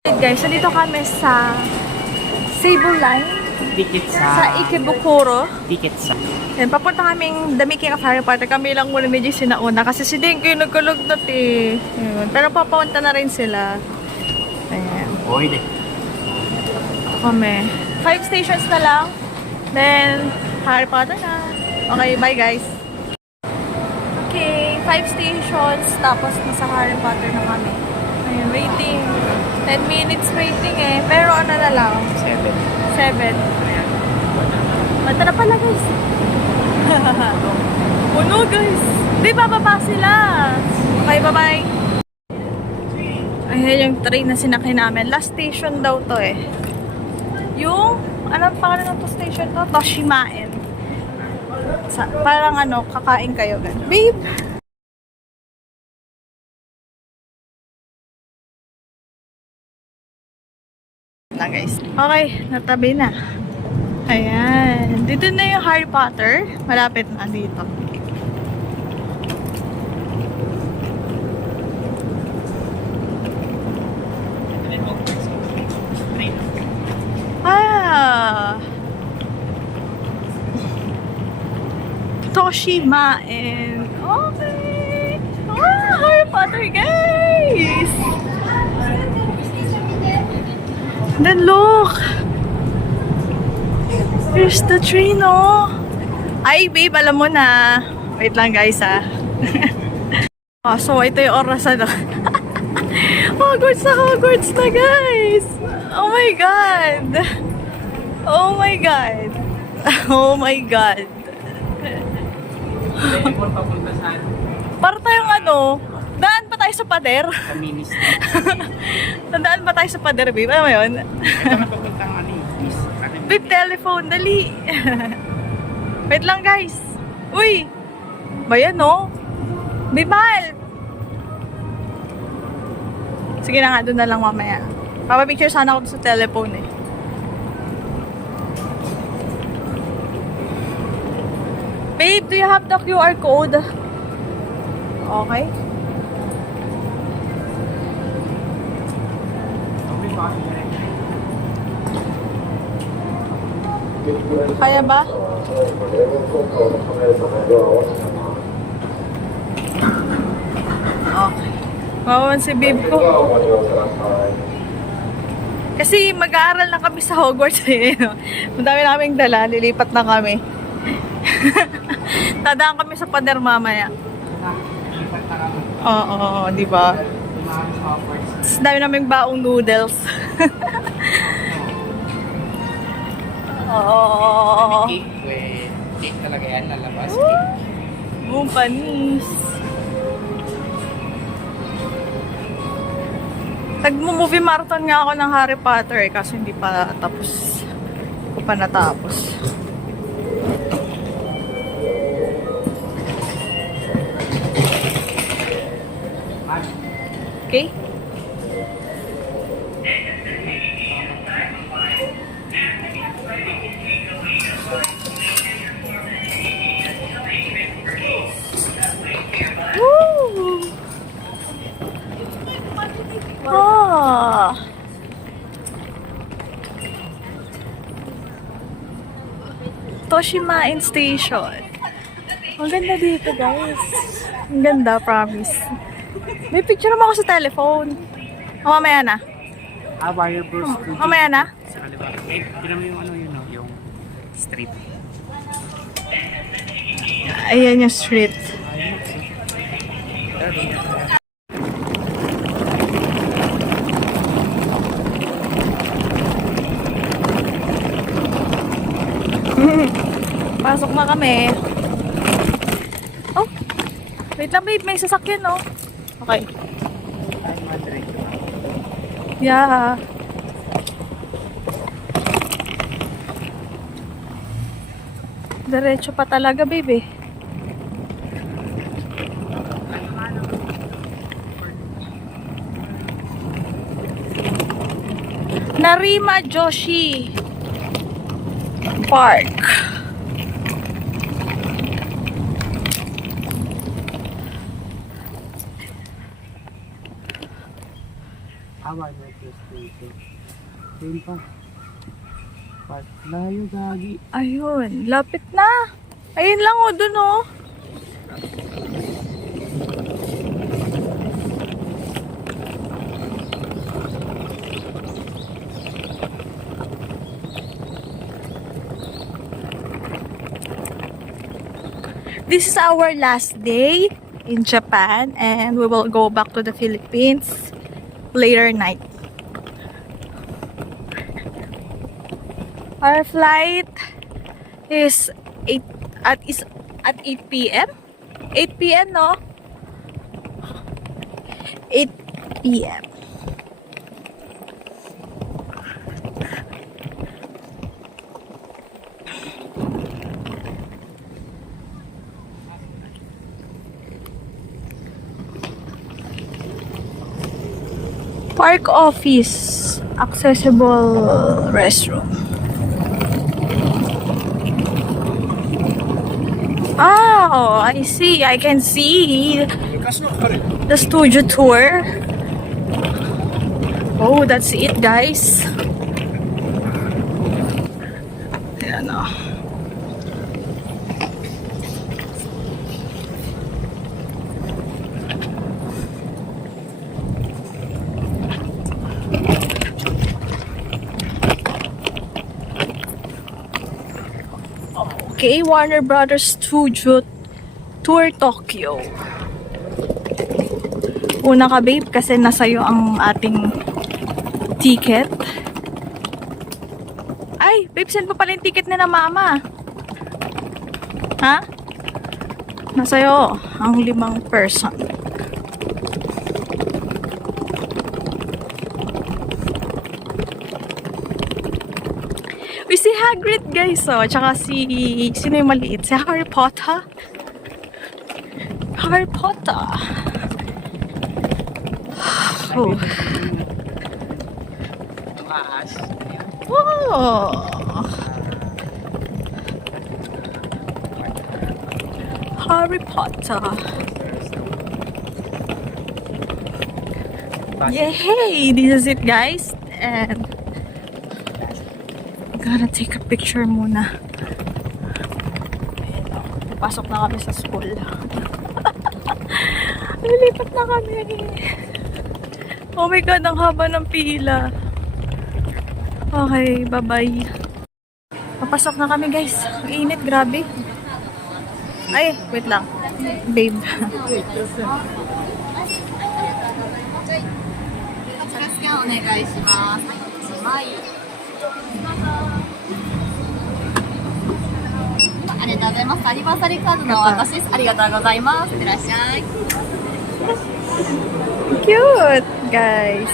Guys, nandito kami sa Sable Line Dikit sa Ikebukuro. Dikit sa. Yan, papunta kaming The Making of Harry Potter. Kami lang muna medyo sinauna kasi si Dinky nagkulugnot eh. Yun. Pero papunta na rin sila. Ayan. Pwede. Kami. 5 stations na lang. Then, Harry Potter na. Okay, bye guys. Okay, 5 stations. Tapos nasa Harry Potter na kami. Ayun, waiting. 10 minutes waiting eh. Pero ano na lang? 7. Mata na pala guys. Puno guys. Di bababa sila. Okay, bye-bye. Ayan yung train na sinakay namin. Last station daw to eh. Yung, anong pangalan ng to station to? Toshimaen. Parang ano, kakain kayo. Babe! Na guys. Okay, natabi na. Ayan. Dito na yung Harry Potter. Malapit na dito. Toshimaen. Okay. Harry Potter guys! Then look! Here's the train, oh! Ay, babe, alam mo na. Wait lang, guys, ah. Oh, so, ito yung oras, ano. Hogwarts na, guys! Oh my God! Oh my God! Oh my God! Para tayong ano, daan pa tayo sa pader? Sa ministry. Tandaan ba tayo sa pader, babe? Ano mo yun? Ito na papuntang ano eh. Babe, telephone, dali. Wait lang, guys. Uy! Bayan, no? Babe, mahal. Sige na nga, doon na lang mamaya. Papapicture sana ako sa telephone, eh. Babe, do you have the QR code? Okay. Kaya ba? Okay. Wawan si babe ko. Kasi mag-aaral na kami sa Hogwarts eh. Ang dami naming dala, lilipat na kami. Tadaan kami sa pader mamaya. Oo, di ba? Ang dami naming baong noodles. Oo. Cake with cake talaga yan, lalabas. Cake. Bumpanis. Nag-movie marathon nga ako ng Harry Potter eh, kasi hindi pa tapos. Hindi ko pa natapos. Okay? Woo! Ah! Toshimaen Station. Ang ganda dito, guys. Ang ganda, promise. May picture mo ako sa telephone. O, mamaya na. Wire Bros. Mamaya na. Sa kaliwa. Eh, tinan mo yung ano yun, no? Yung street. Ayan yung street. Pasok na kami. Oh, wait lang babe, may sasakyan no. Okay. Yeah. Diretso pa talaga babe. Narima Joshi Park. Tama, may PlayStation. Yun pa. Park layo, gagi. Ayun, lapit na. Ayun lang o, dun o. This is our last day in Japan and we will go back to the Philippines later night. Our flight is 8 p.m. 8 p.m. no? 8 p.m. Park office, accessible restroom. Oh, I see. I can see the studio tour. Oh, that's it, guys. Ayan o. Okay, Warner Brothers Studio Tour Tokyo. Una ka, babe, kasi nasa'yo ang ating ticket. Ay, babe, send mo pala yung ticket na mama. Ha? Nasa'yo ang 5 person. We si Hagrid, guys, oh. Tsaka sino yung maliit? Si Harry Potter. Harry Potter. Oh. Oh. Harry Potter. Yay! This is it, guys. And gotta take a picture muna. Ayan, pasok na kami sa school. Lilipat na kami. Oh my God, ang haba ng pila. Okay, bye-bye. Papasok na kami, guys. Ang init, grabe. Ay, wait lang. Babe. Cute, guys.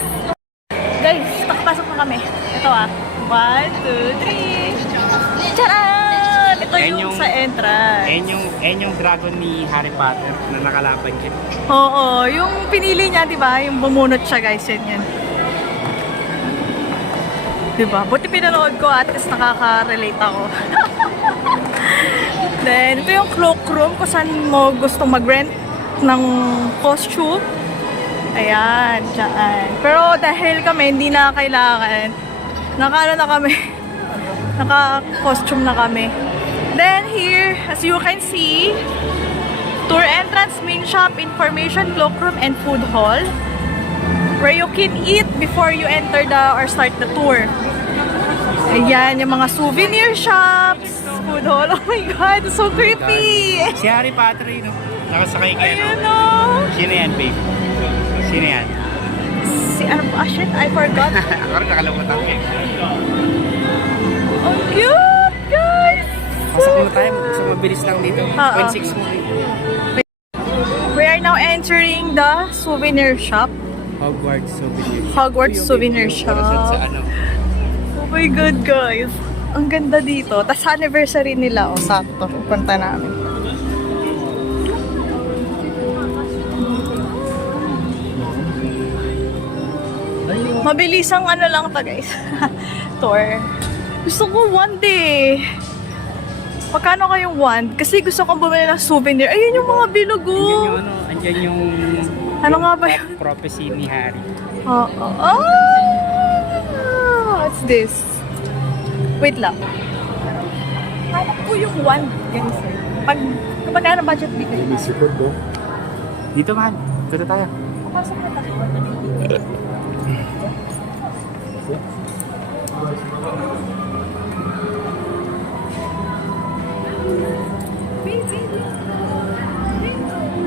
Guys, nakapasok na kami. Ito 1, 2, 3. Tcharan! Ito yung sa entrance. Yung dragon ni Harry Potter na nakalaban siya. Oo, yung pinili niya, di ba? Yung bumunot siya, guys. Yan. Di ba? Buti pinanood ko, at least nakaka-relate ako. Then, ito yung cloakroom kung saan mo gustong mag-rent ng costume. Ayan, dyan. Pero dahil kami, hindi na kailangan. Naka-costume na kami. Then here, as you can see, tour entrance, main shop, information, cloakroom, and food hall. Where you can eat before you enter or start the tour. Ayan, yung mga souvenir shops, food hall. Oh my God, so creepy! Si Harry Potter yun, nakasakay kayo. Ayun o! Sino yan, babe? Sino yan? Si ano pa? Shit, I forgot. Ako rin nakalimutan ko yan. Ang cute, guys! Pasok muna tayo, gusto mabilis lang dito. 0.6 mo. We are now entering the souvenir shop. Hogwarts souvenir shop. Sa ano? Oh my God, guys. Ang ganda dito. Tapos anniversary nila. O, sakto. Punta namin. Mabilis ang ano lang to, guys. Tour. Gusto ko wand eh. Pagkano kayong wand? Kasi gusto kong bumili ng souvenir. Ayun yung mga bilog oh. Andyan yung Ano nga ba yun? prophecy ni Harry. What's this? Wait lang. Hanap ko yung one. Guys. Kapag ano budget dito? Dito man. Dito tayo. Papasok na tayo.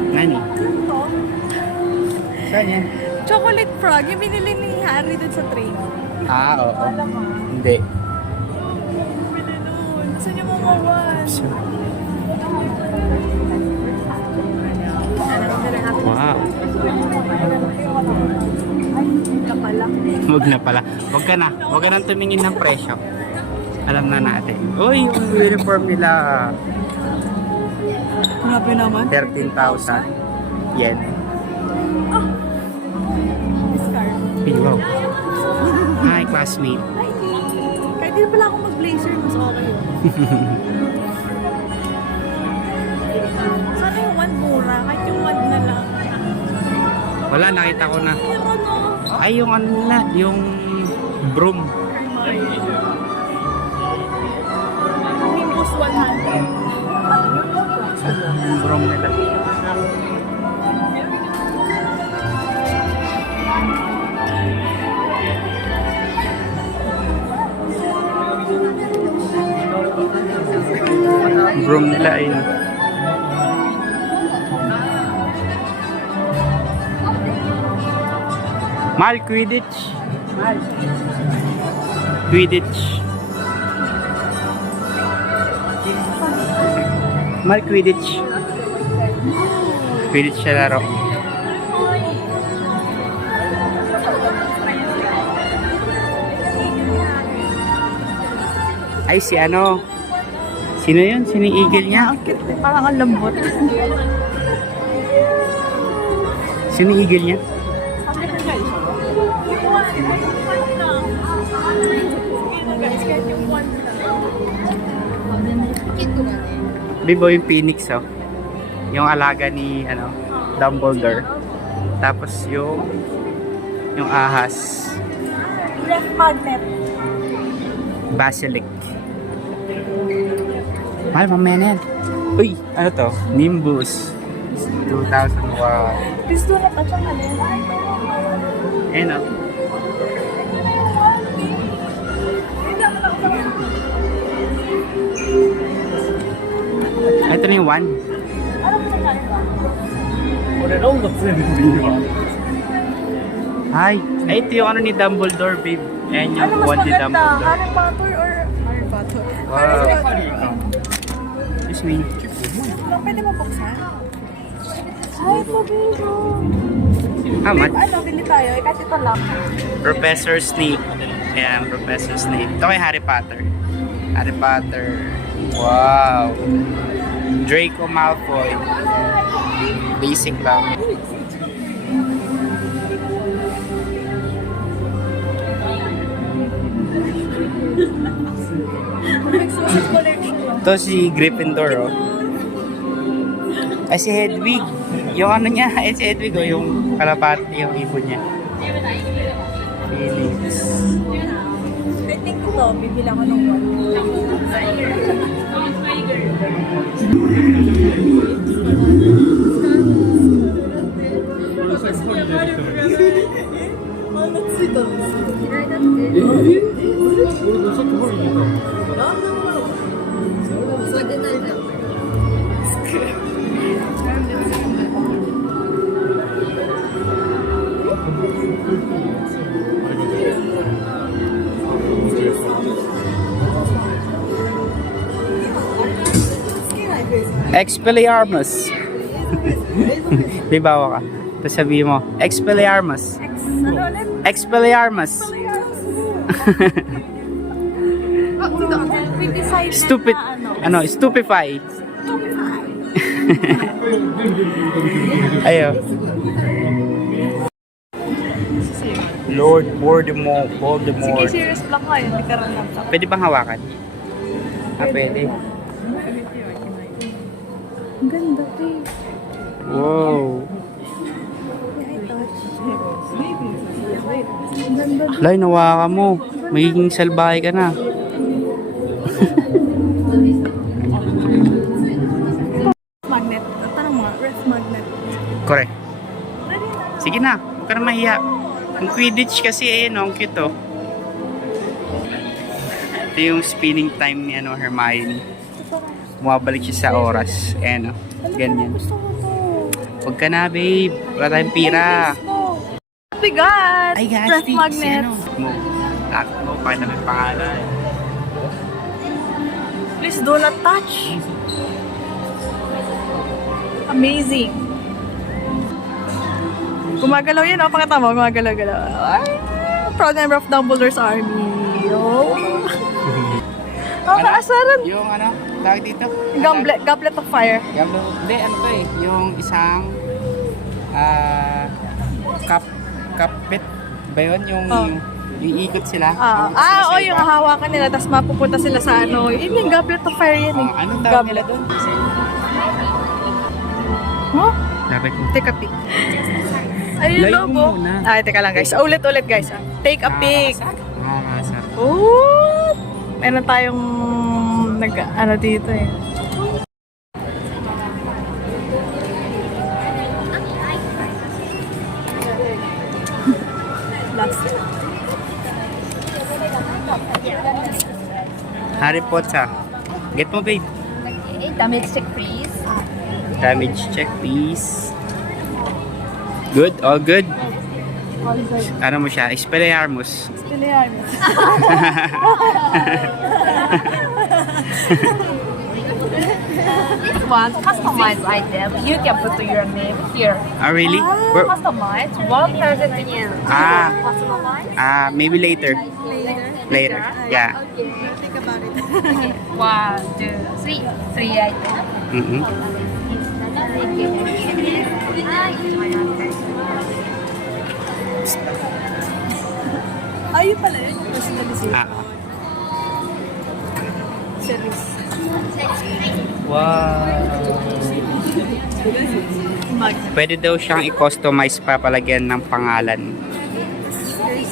Nani? Saan yan? Chocolate frog. Yung binili ni Harry dun sa train. Oo. Alam mo. Hindi. Bili nun. Gusto niyo mamawan. Wow. Kapala. Huwag na pala. Huwag ka na. Huwag ka nang tumingin ng presyo. Alam na natin. Uy, yung uniform nila. Grabe naman. 13,000 yen. Scarf. Hey, wow. Hi, classmate. Kahit di pala ako mag-blazer, mas okay yun. Sana yung one mura, kahit yung one na lang. Wala, nakita ko na. Pero no. Ay, yung ano na, yung broom. Nimbus 100. Yung broom nila. Broom nila ay Mahal Quidditch. Quidditch. Mahal Quidditch. Quidditch siya laro. Ay, si ano? Sino yun? Sino yung eagle niya? Ang cute, parang ang lambot. Sino yung eagle niya? Bibo yung phoenix, oh. Yung alaga ni, ano, Dumbledore. Tapos yung ahas. Breath magnet. Basilic. Mahal, mamaya na yan. Uy, ano to? Nimbus. 2,000. Wow. Gusto na pa siyang alin. Ayun, oh. Ito na yung one. Ano ba Hi. Ay, ito yung ano ni Dumbledore, babe. Ayan yung Ano mas one ni maganda? Dumbledore. Harry Potter or Harry Potter? Wow. Excuse me. Lang pwede mo buksan? Ay, pabilo. How much? Ano, bili tayo. Eh, kasi ito lang. Professor Snape. Ayan, Professor Snape. Ito kay Harry Potter. Harry Potter. Wow. Draco Malfoy. Basic lang. Exclusive collection. Ito si Gryffindor, oh. Ay, si Hedwig. Yung ano niya, ay si Hedwig, oh, yung kalapat, yung ibon niya. Felix. I think ito, bibila ko ng one. Expelliarmus. Di ba ka? Tapos sabihin mo, Expelliarmus. Ano ulit? Expelliarmus. We decided Stupid. na Ano, stupefy. Ayo. Lord Voldemort. Sige, Voldemort. serious lang kayo. Hindi ka rin lang. Pwede bang hawakan? Ah, pwede. Ang ganda, babe. Wow. I touch. Lay, nawa ka mo. Magiging salbahe ka na. Magnet. Tanong mo, ref magnet. Correct. Sige na, huwag ka na mahiya. Ang Quidditch kasi no, ang cute oh. Ito yung spinning time ni Hermione. Bumabalik siya sa oras. Ayan, ganyan. Gusto ko to. Huwag ka na, babe. Wala tayong pira. Bigat! Ay, Ref gastic. magnet. Lock mo, pakita mo yung pangalan. Please do not touch. Amazing. Gumagalaw yan, oh. Pakita mo, gumagalaw-galaw. Ay, proud member of Dumbledore's Army. Oh. Nakaasaran. Yung tawag dito? Goblet of Fire. Hindi, to eh. Yung isang kapit ba yun? Yung ikot sila. Yung hawakan nila, tapos mapupunta sila sa ano. Yun yung Goblet of Fire yan eh. Anong tawag nila doon? Huh? Dapat mo. Take a peek. Ay, yung Live logo. mo muna. Ay, teka lang guys. Ulit-ulit guys. Take a peek. Nakakasar. Oh! Meron tayong dito eh. Last. Harry Potter. Get mo, babe. Okay, damage check please. Damage check, please. Good? All good? Ano mo siya? Expelliarmus. Expelliarmus. This one, customized item. You can put your name here. Really? Customize 1,000 yen. Customize? Maybe later. Later. Yeah. Think about it. Okay, 1, 2, 3. 3 items. Mm-hmm. Ayun pala yun. Personalization. Service. Wow. Magnet. Pwede daw siyang i-customize pa palagyan ng pangalan.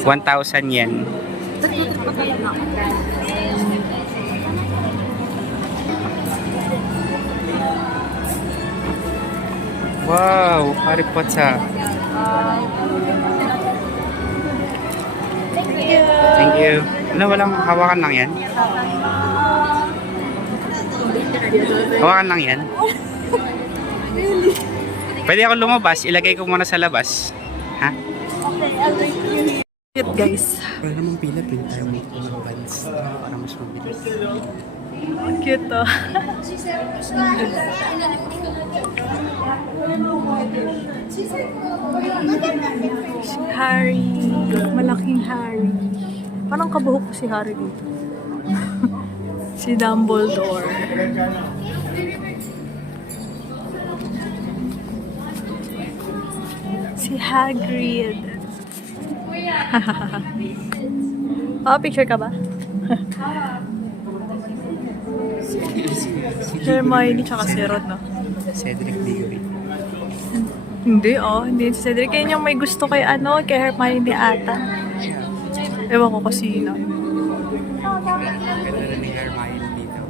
1,000 yen. Wow, Harry Potter. Thank you. Ano, walang hawakan lang yan? Hawakan lang yan? Pwede ako lumabas, ilagay ko muna sa labas. Ha? Cute guys. Wala namang pila, print tayo mo ng bands para mas mabilis. Cute to. Si Harry. Malaking Harry. Parang kabuhok ko si Harry dito. Si Dumbledore. Si Hagrid. Picture ka ba? Hermione tsaka si Ron, no? Cedric Diggory. Hindi, hindi si Cedric. Yan yung may gusto kay kay Hermione ata. Ewan ko kasi sino. Ganda na ni Hermione dito.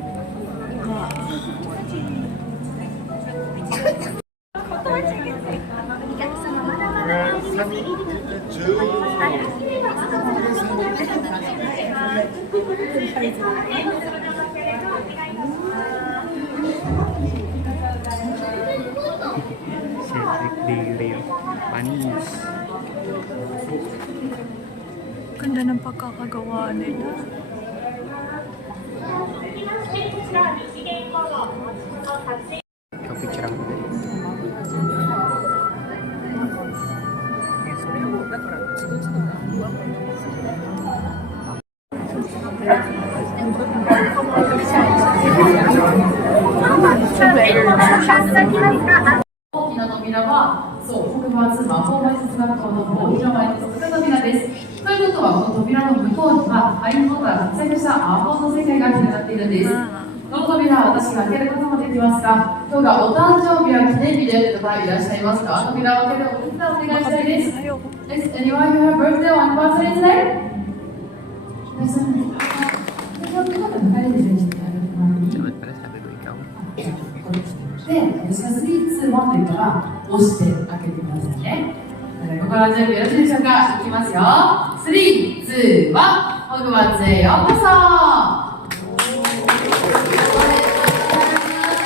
Cedric Diggory. Panis. Ganda ng pagkakagawa nila. Ikaw picture ako. 今日がお誕生日や記念日である方いらっしゃいますか？扉を開けてお手伝いお願いしたいです。Ayoko. Is anyone who have birthday or anniversary today? いらっしゃいますか？2人でぜひやると思います。 Dapat pala sabi ko ikaw. で、私が3、2、1と言ったら押して開けてくださいね。ここから準備よろしいでしょうか？いきますよ。3、2、1、ホグワーツへようこそ。あ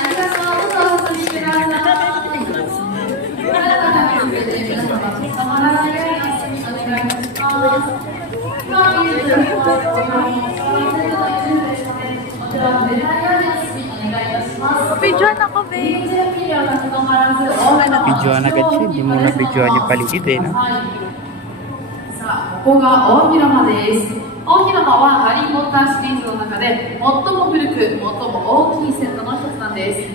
りがとう。どうぞお進みください。皆様たまらないようにお願いいたします。今日は見るときはお寺を出ないようにお願いいたします。Videoan ako, babe. Videoan agad siya. Hindi mo na videoan yung paligid eh. No? さあ、ここが大広間です。大広間はハリー・ポッターシリーズの中で最も古く、最も大きいセットの一つなんです。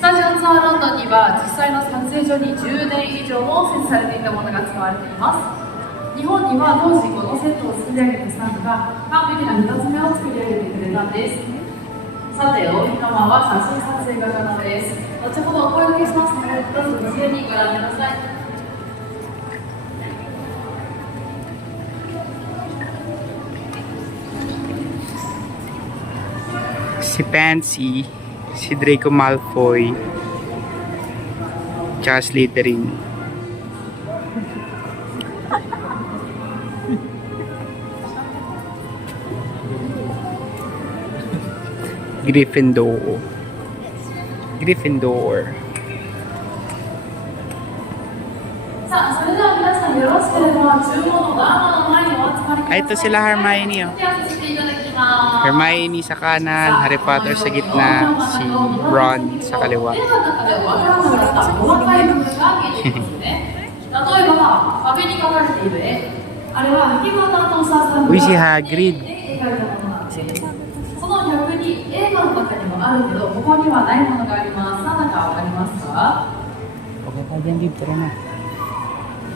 スタジオツアーロンドンには実際の撮影所に10年以上も設置されていたものが使われています。日本には当時このセットを作り上げたスタッフが完璧な2つ目を作り上げてくれたんです。さて、大広間は写真撮影が可能です。後ほどお声掛けしますので、どうぞご自由にご覧ください。Si Pansy, si Draco Malfoy, tsaka Slytherin. Gryffindor. Gryffindor. さあ、それでは皆さんよろしければ注文のガーナの前にお集まりください。Ay, ito sila Hermione, oh. 手当てしていただきます。 Hermione sa kanan, Harry Potter sa gitna, si Ron sa kaliwa. 絵の中でわからなかった細かい部分が見えてきますね。例えば、壁に描かれている絵。あれはヒマタとサーさんが Uy, si Hagrid. 描いたものなんです。その逆に映画の中にもあるけど、ここにはないものがあります。何だかわかりますか？ Okay pa dyan, Dib. Tara na.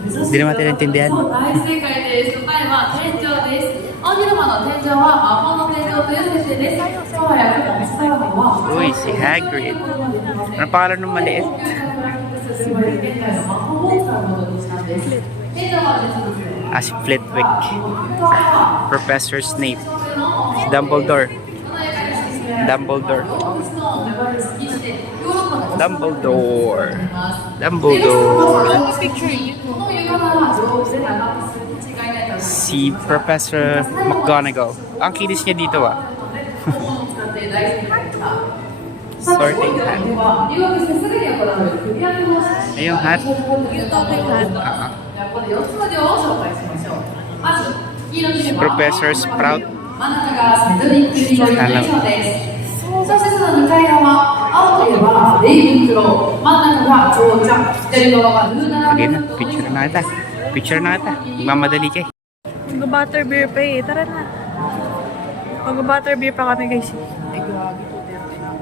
Hindi naman natin naintindihan. そう、大正解です。答えは天井です。大広間の天井は魔法の天井という設定です。そうやくもミスターのは Uy, si Hagrid. Ano pangalan ng maliit? 現在の魔法を使うことにしたんです。天井は実物です。 Ah, si Flitwick. Professor Snape. Si Dumbledore. Dumbledore. Dumbledore. Dumbledore. Si Professor McGonagall. Ang kinis niya dito ah. Sorting hat. Ay, yung hat. Si Professor Sprout. そしてその向かい側、青といえばレイブンクロー、真ん中がチョウチャ、左側がルーナ Okay na, picture na kita. Picture na kita. Mamadali ka eh. Mag-butterbeer pa eh. Tara na. Mag-butterbeer pa kami, guys.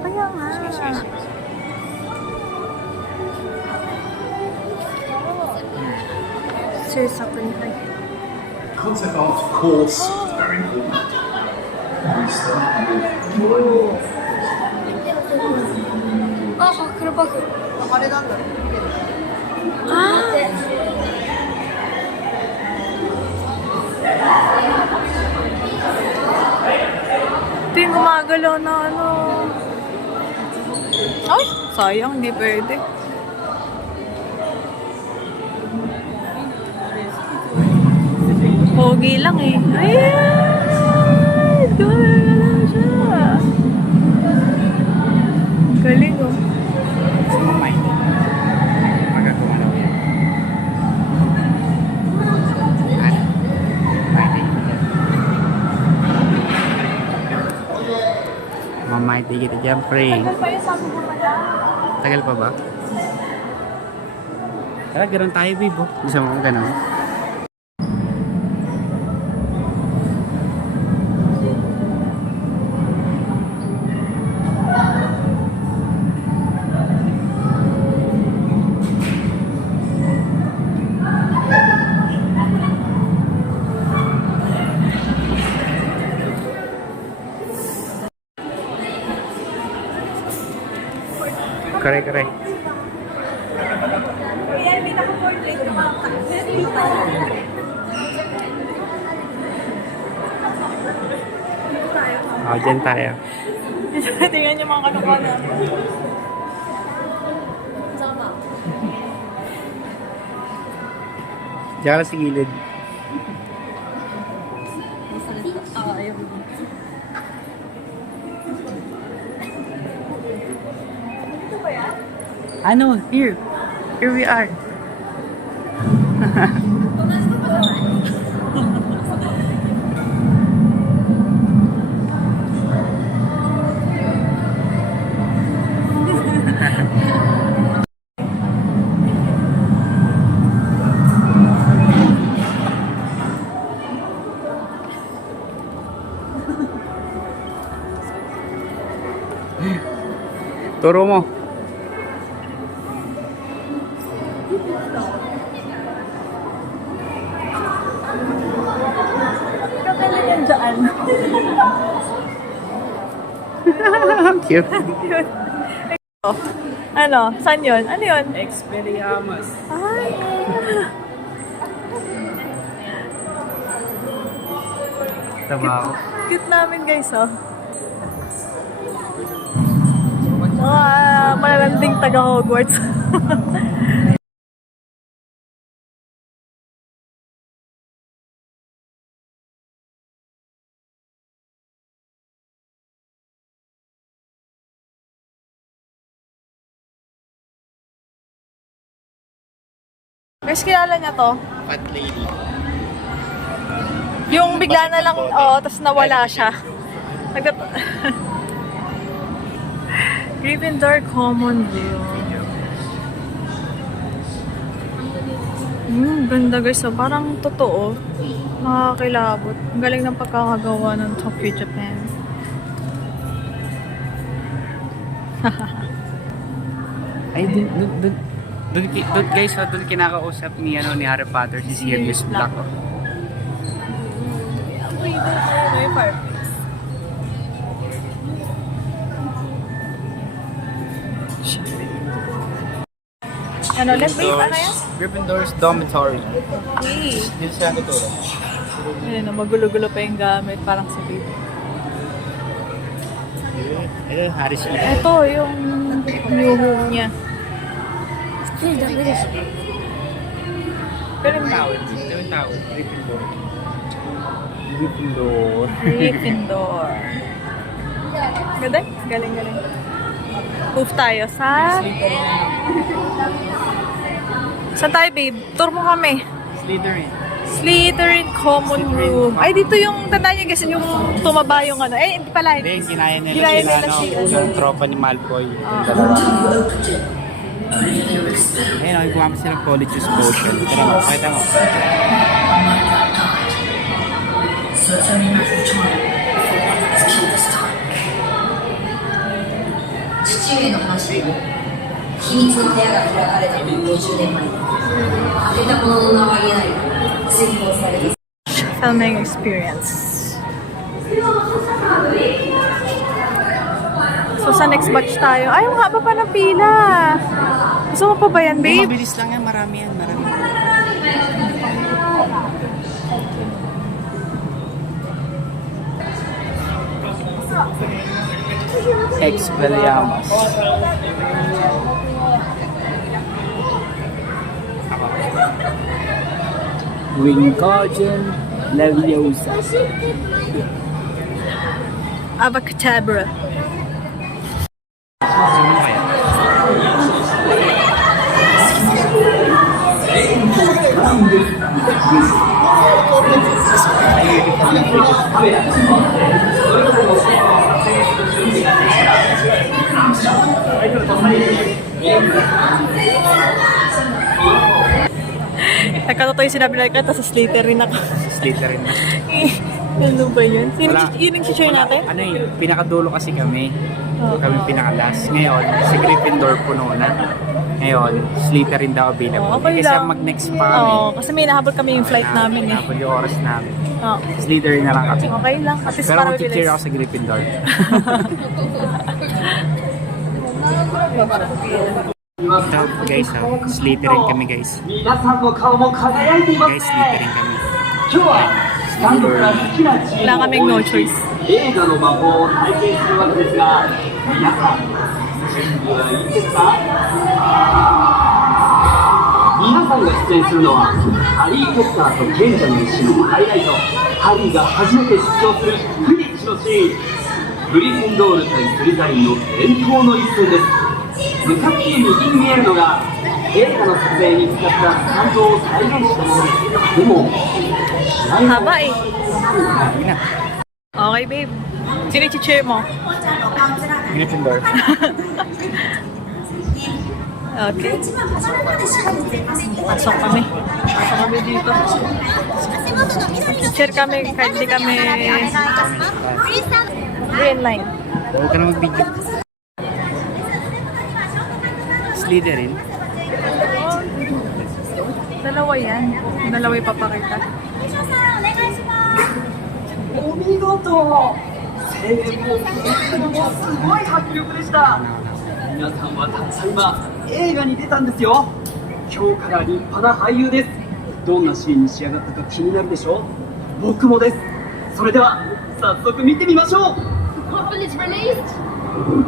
Kaya nga. Cheers sa pinay. Concept art, of course, is very important. We start with Ito yung gumagalaw na ano. Ay, sayang, hindi pwede. Pogi lang eh. Ayan! Gumagalaw na siya. Galing oh. Magagawa na yan. Mamayti kita dyan, pre. Tagal pa ba? Tara, gano'n tayo, babe. Oh. Gusto mo kung gano'n? Correct, correct. Kaya hindi naka-portrait ka mga Dyan tayo. Tingnan yung mga kanukuha namin. Diyan ka sa gilid. Ano? Here. Here we are. Turo mo. Kagaling yan dyan. Cute. Ano? Saan yun? Ano yun? Expelliarmus. Ay! Tama ako. Cute namin guys, oh. Malalanding taga Hogwarts. Guys, kilala niya to? Fat lady. Yung bigla na lang, tapos nawala siya. Gryffindor Common View. Ganda guys. So, parang totoo. Nakakilabot. Ang galing ng pagkakagawa ng Tokyo, Japan. Ay, dun guys, dun kinakausap ni Harry Potter si Sirius Black. May park. Ano ulit? Wait, ano yan? Gryffindor's dormitory. Hey. Dito sila tuturo. Ayun, magulo-gulo pa yung gamit. Parang sa baby. Ito, Harry Potter. Ito, yung new home niya. Pero yung Tawag. Ito yung tawag. Gryffindor. Gryffindor. Gryffindor. Galing? Galing. Move tayo sa... Saan tayo, babe? Tour mo kami. Slytherin. Slytherin Common Room. Ay, dito yung, tandaan niyo guys, yung tumaba yung ano. Eh, hindi pala. Hindi, kinaya nila Kinaya sila, nila si, yung tropa ni Malfoy. Yung dalawa. Ayun, gumamit sila ng Polyjuice Potion. Tara mo, pakita mo. Filming experience. So, sa next batch tayo. Ay, ang haba pa ng pila. Gusto mo pa ba yan, babe? Mabilis lang yan, marami yan, marami. Expelliarmus. Wingardium Leviosa. Avacadabra. Sino kaya? Nagkatotoo yung sinabi na ito, sa Slytherin ako. Slytherin na. Ano ba yun? Wala. Yun yung share natin? Ano pinakadulo kasi kami. Kami pinakalas. Ngayon, si Gryffindor puno na. Ngayon, Slytherin daw available. Okay Kasi lang. mag-next pa kami. Oo, kasi may nahabol kami yung flight namin eh. Nahabol yung oras namin. Oo. Slytherin na lang kami. Okay lang. At least Pero para mag-cheer ako mabilis. sa Gryffindor. Ito, guys, Slytherin kami, guys. 皆さんの顔も輝いています Guys, ね Slytherin kami. 今日はスタンドから好きなチーム Wala を kaming no choice. 映画の魔法を体験するわけですが皆さん準備はいいですか皆さんが出演するのはハリー・ポッターと賢者の石のハイライトハリーが初めて出場するクリッチのシーングリフィンドール対スリザリンの伝統の一戦です向かって右に見えるのが映画の撮影に使ったスタンドを再現したものですでも試合は Haba eh. Yun na. Okay, babe. Sino i-cheer mo? Gryffindor. Okay. Pasok kami. Pasok kami dito. Cheer kami kahit di kami green line. Huwag ka na mag-video. Slytherin. Dalawa yan. Dalawa ipapakita. お見事声援もすごい迫力でした皆さんはたった今映画に出たんですよ今日から立派な俳優ですどんなシーンに仕上がったか気になるでしょ僕もですそれでは早速見てみましょう Confidence is released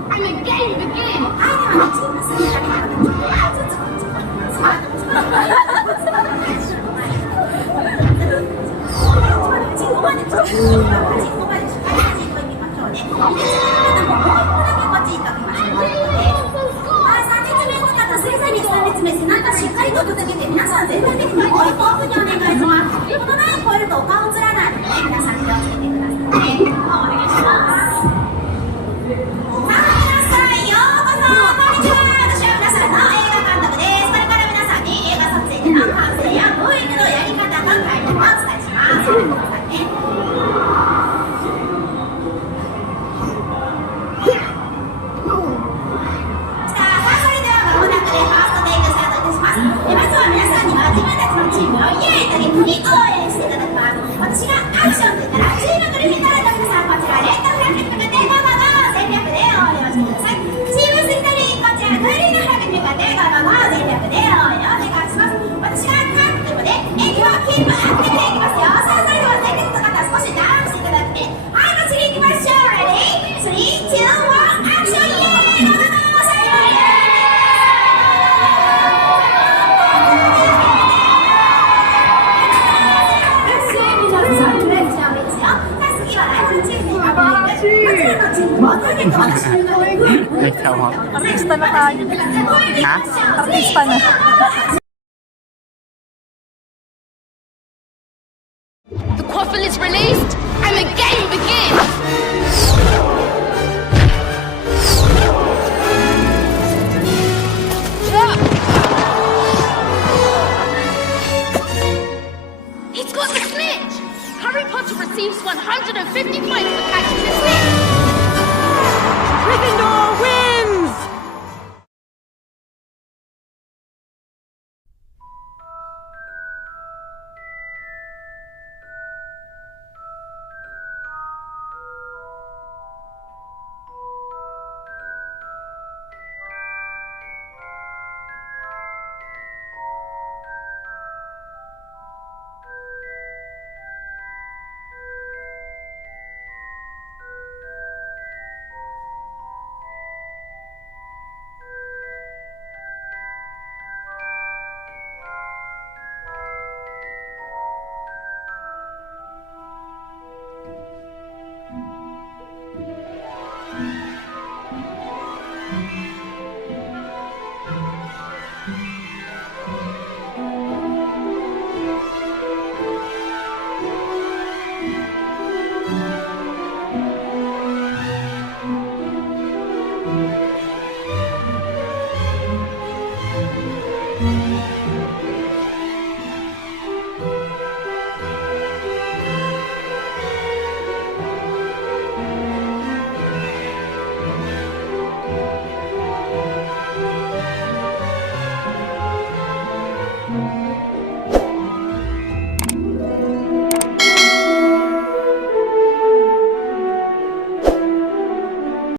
and the game begins. しっかりと続けて皆さん全体的にご一本にお願いします。このライン超えるとお顔映らないので皆さん気をつけてくださいね。お願いします。さあ皆さんようこそこんにちは。私は皆さんの映画監督です。これから皆さんに映画撮影での反省や教育のやり方の概念をお伝えします。ごめんなさいね。まずは皆さんには自分たちのチームをイエーイというふうに応援していただきます。私がアクションと言ったらチームグリフィンドールの皆さんこちらレッドフラッグに向かってゴーゴーゴー全力で応援をしてください。チームスリタリンこちらグリーンのフラッグに向かってゴーゴーゴー全力で応援をお願いします。私がカットで演技をキープアップでいきますよ。さあ最後は前列の方少しダウンしていただいてはいこっちに行きましょう。レディー3、2、1アクションイエーイゴーゴーゴー最後イエーイAy, tama. Artista na tayo. Ha? Artista na. The quaffle is released and the game begins. He's got the snitch. Harry Potter receives 150 points for catching the snitch. Gryffindor win!